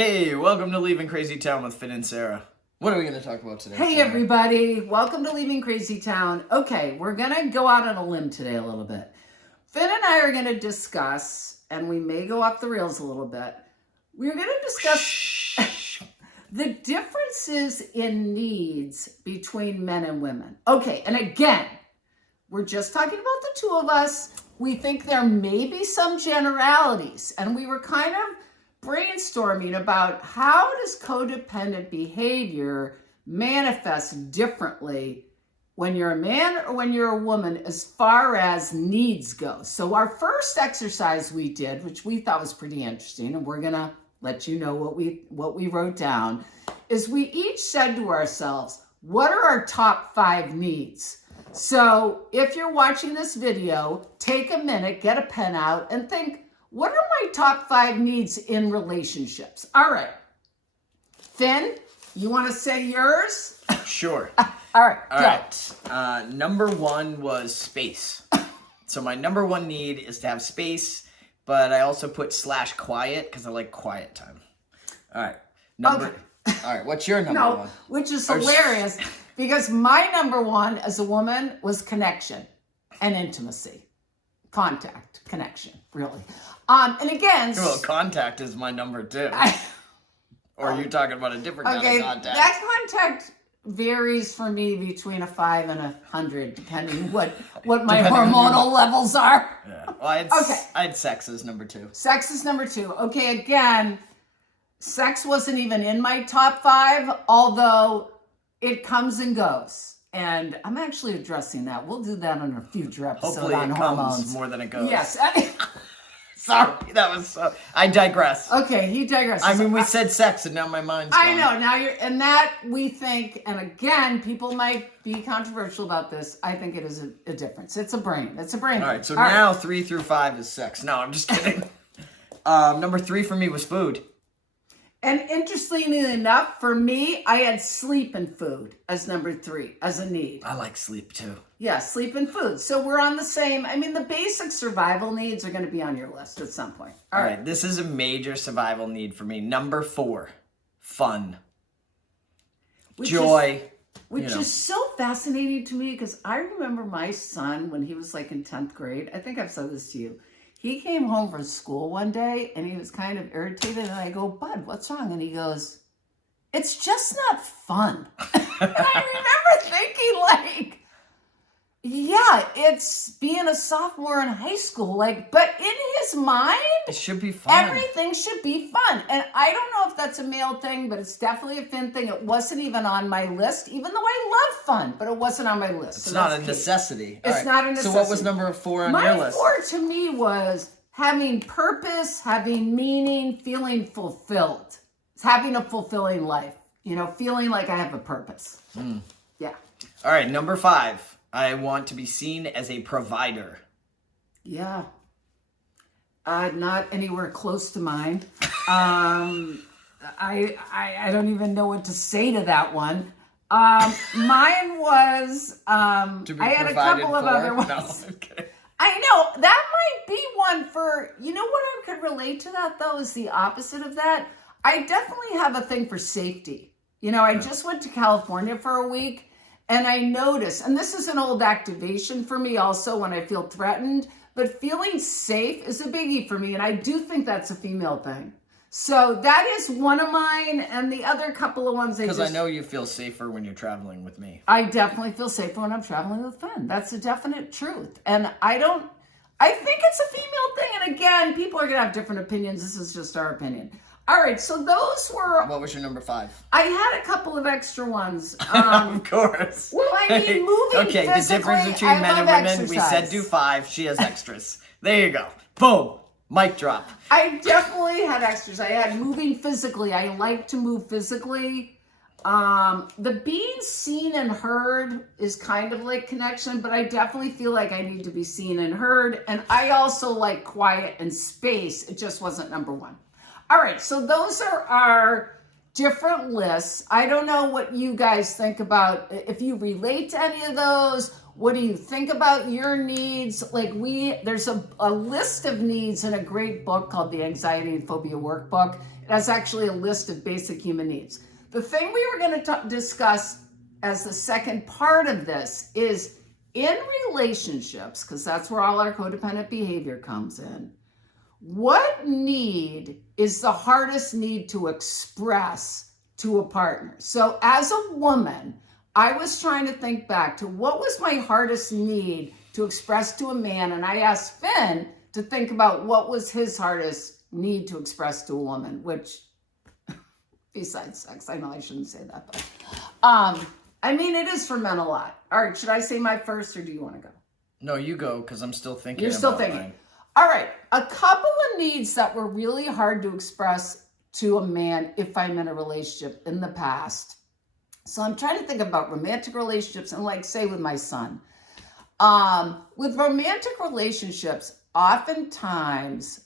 Hey, welcome to Leaving Crazy Town with Finn and Sarah. What are we going to talk about today? Hey, Sarah? everybody. Welcome to Leaving Crazy Town. Okay, we're going to go out on a limb today a little bit. Finn and I are going to discuss, and we may go off the rails a little bit, we're going to discuss the differences in needs between men and women. Okay, and again, we're just talking about the two of us. We think there may be some generalities, and we were kind of brainstorming about how does codependent behavior manifest differently when you're a man or when you're a woman as far as needs go. So our first exercise we did, which we thought was pretty interesting, and we're gonna let you know what we wrote down, is we each said to ourselves, what are our top 5 needs? So if you're watching this video, take a minute, get a pen out, and think, what are my top 5 needs in relationships? All right. Finn, you want to say yours? Sure. All right. All right. Number 1 was space. So my number 1 need is to have space, but I also put /quiet because I like quiet time. All right. All right. What's your number 1? Which is hilarious because my number 1 as a woman was connection and intimacy. Contact, connection, really. And again... Well, contact is my number 2. Or are you talking about a different kind of contact? That contact varies for me between a 5 and 100, depending what my hormonal levels are. Yeah. Well, I had sex as number 2. Sex is number 2. Okay, again, sex wasn't even in my top 5, although it comes and goes. And I'm actually addressing that. We'll do that on a future episode. Hopefully on it hormones. comes more than it goes. Yes. Sorry, that was so... I digress. Okay, he digresses. I mean, we said sex, and now my mind's I gone. know, now you're... And that, we think, and again, people might be controversial about this, I think it is a difference. It's a brain. It's a brain. All right, so now 3 through 5 is sex. No, I'm just kidding. Number 3 for me was food. And interestingly enough, for me, I had sleep and food as number 3, as a need. I like sleep too. Yeah, sleep and food. So we're on the same, I mean, the basic survival needs are going to be on your list at some point. All right, this is a major survival need for me. Number 4, fun. Joy. Which is so fascinating to me because I remember my son when he was like in 10th grade. I think I've said this to you. He came home from school one day and he was kind of irritated. And I go, Bud, what's wrong? And he goes, it's just not fun. And I remember thinking like, yeah, it's being a sophomore in high school. Like, but in his mind, it should be fun. Everything should be fun. And I don't know if that's a male thing, but it's definitely a Finn thing. It wasn't even on my list, even though I love fun, but it wasn't on my list. It's not a necessity. It's not a necessity. So what was number 4 on your list? My 4 to me was having purpose, having meaning, feeling fulfilled. It's having a fulfilling life. You know, feeling like I have a purpose. Yeah. All right, number 5. I want to be seen as a provider. Yeah. Not anywhere close to mine. I don't even know what to say to that one. Mine was, I had a couple of other ones. No, okay. I know, that might be one for, you know what I could relate to that though is the opposite of that. I definitely have a thing for safety. You know, I just went to California for a week. And I noticed, and this is an old activation for me also when I feel threatened, but feeling safe is a biggie for me. And I do think that's a female thing. So that is one of mine. And the other couple of ones because I know you feel safer when you're traveling with me. I definitely feel safer when I'm traveling with Finn. That's a definite truth. And I think it's a female thing. And again, people are going to have different opinions. This is just our opinion. All right, so those were... What was your number 5? I had a couple of extra ones. Of course. Well, I mean, moving okay, physically, the difference between men and women, exercise. we said do 5. She has extras. There you go. Boom. Mic drop. I definitely had extras. I had moving physically. I like to move physically. The being seen and heard is kind of like connection, but I definitely feel like I need to be seen and heard. And I also like quiet and space. It just wasn't number 1. All right, so those are our different lists. I don't know what you guys think about, if you relate to any of those, What do you think about your needs? Like there's a list of needs in a great book called the Anxiety and Phobia Workbook. It has actually a list of basic human needs. The thing we were going to discuss as the second part of this is in relationships, because that's where all our codependent behavior comes in. What need is the hardest need to express to a partner? So as a woman, I was trying to think back to what was my hardest need to express to a man, and I asked Finn to think about what was his hardest need to express to a woman, which, besides sex, I know I shouldn't say that, but I mean, it is for men a lot. All right, should I say my first, or do you want to go? No, you go, because I'm still thinking. You're still thinking. Mine. All right, a couple of needs that were really hard to express to a man if I'm in a relationship in the past. So I'm trying to think about romantic relationships and like say with my son. With romantic relationships, oftentimes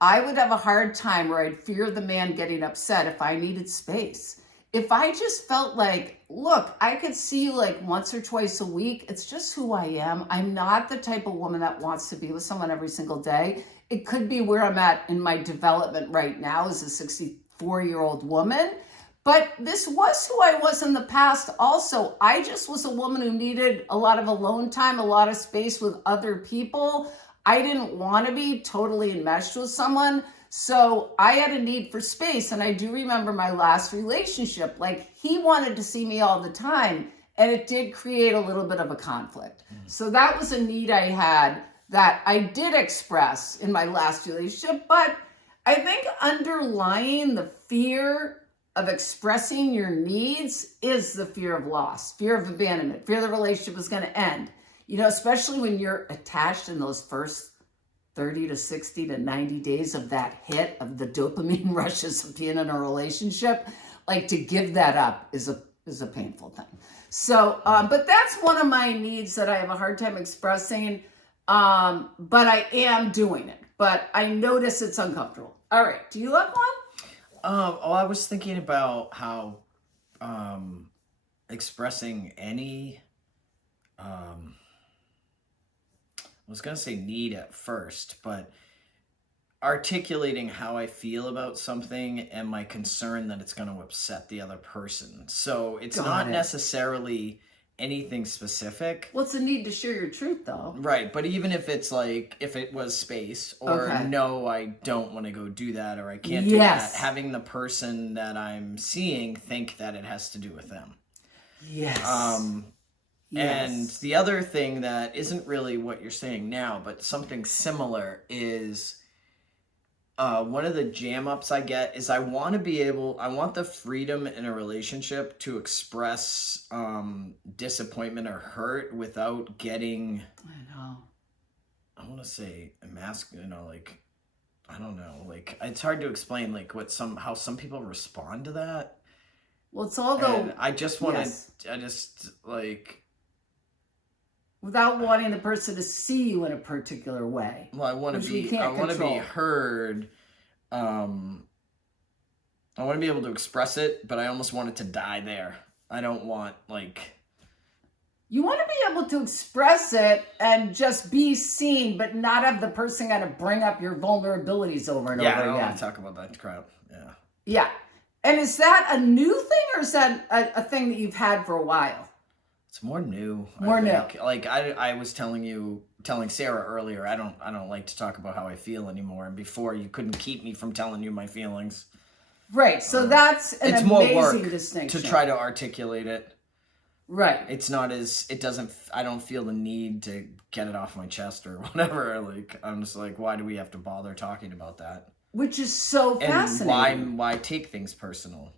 I would have a hard time where I'd fear the man getting upset if I needed space. If I just felt like, look, I could see you like once or twice a week. It's just who I am. I'm not the type of woman that wants to be with someone every single day. It could be where I'm at in my development right now as a 64-year-old woman. But this was who I was in the past also. I just was a woman who needed a lot of alone time, a lot of space with other people. I didn't want to be totally enmeshed with someone. So I had a need for space. And I do remember my last relationship, like he wanted to see me all the time. And it did create a little bit of a conflict. So that was a need I had that I did express in my last relationship. But I think underlying the fear of expressing your needs is the fear of loss, fear of abandonment, fear the relationship is going to end. You know, especially when you're attached in those first 30 to 60 to 90 days of that hit of the dopamine rushes of being in a relationship, like to give that up is a painful thing. So, but that's one of my needs that I have a hard time expressing, but I am doing it. But I notice it's uncomfortable. All right, do you have one? I was thinking about how expressing any, I was going to say need at first, but articulating how I feel about something and my concern that it's going to upset the other person. So it's not necessarily anything specific. Well, it's a need to share your truth, though. Right, but even if it's like, if it was space, or no, I don't want to go do that, or I can't do that, having the person that I'm seeing think that it has to do with them. Yes. And the other thing that isn't really what you're saying now, but something similar is, one of the jam ups I get is I want the freedom in a relationship to express disappointment or hurt without getting, I want to say emasculated, like, I don't know, like, it's hard to explain, like, how some people respond to that. Well, it's all though. I just want to, like, without wanting the person to see you in a particular way. Well, I want to be heard. I want to be able to express it, but I almost want it to die there. I don't want, like... You want to be able to express it and just be seen, but not have the person got to bring up your vulnerabilities over and over again. Yeah, I don't want to talk about that crap. Yeah. Yeah. And is that a new thing, or is that a thing that you've had for a while? It's more new. More new. Like I was telling Sarah earlier, I don't like to talk about how I feel anymore. And before, you couldn't keep me from telling you my feelings. Right. So that's an amazing more work distinction. To try to articulate it. Right. I don't feel the need to get it off my chest or whatever. Like, I'm just like, why do we have to bother talking about that? Which is so fascinating. And why take things personal?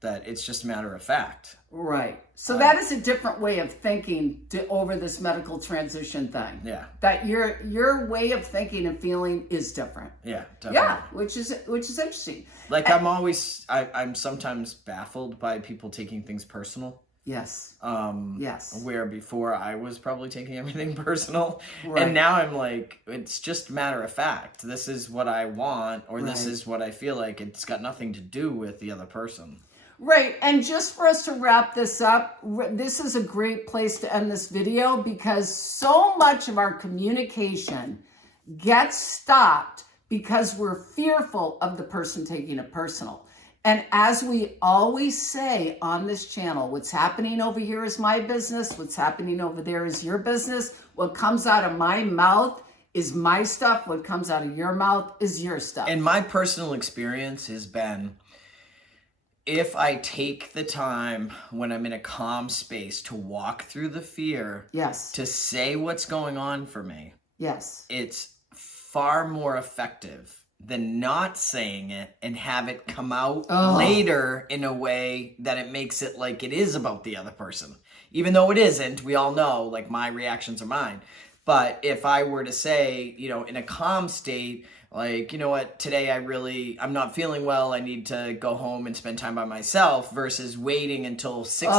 That it's just matter of fact. Right. So that is a different way of thinking over this medical transition thing. Yeah. That your way of thinking and feeling is different. Yeah, definitely. Yeah, which is interesting. Like, I'm sometimes baffled by people taking things personal. Yes. Yes. Where before I was probably taking everything personal. Right. And now I'm like, it's just matter of fact. This is what I want, or this is what I feel like. It's got nothing to do with the other person. Right, and just for us to wrap this up, this is a great place to end this video because so much of our communication gets stopped because we're fearful of the person taking it personal. And as we always say on this channel, what's happening over here is my business, what's happening over there is your business. What comes out of my mouth is my stuff, what comes out of your mouth is your stuff. And my personal experience has been, if I take the time when I'm in a calm space to walk through the fear, yes, to say what's going on for me, yes, it's far more effective than not saying it and have it come out later in a way that it makes it like it is about the other person. Even though it isn't, we all know, like, my reactions are mine. But if I were to say, you know, in a calm state, like, you know what, today I'm not feeling well, I need to go home and spend time by myself, versus waiting until 6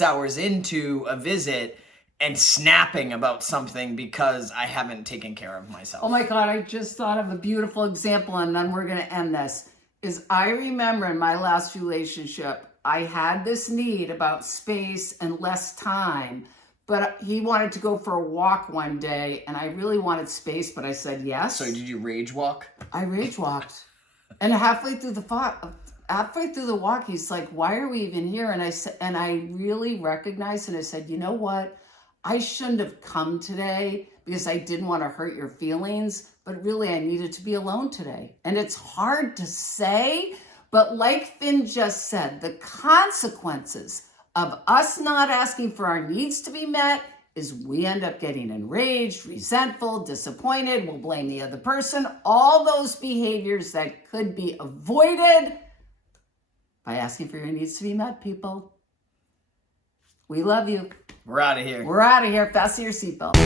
hours into a visit and snapping about something because I haven't taken care of myself. Oh my God, I just thought of a beautiful example, and then we're gonna end this. I remember in my last relationship, I had this need about space and less time, but he wanted to go for a walk one day, and I really wanted space, but I said yes. So did you rage walk? I rage walked. And halfway through the walk, he's like, why are we even here? And I really recognized, and I said, you know what? I shouldn't have come today because I didn't want to hurt your feelings, but really I needed to be alone today. And it's hard to say, but like Finn just said, the consequences of us not asking for our needs to be met is we end up getting enraged, resentful, disappointed, we'll blame the other person, all those behaviors that could be avoided by asking for your needs to be met, people. We love you. We're out of here. We're out of here. Fasten your seatbelt.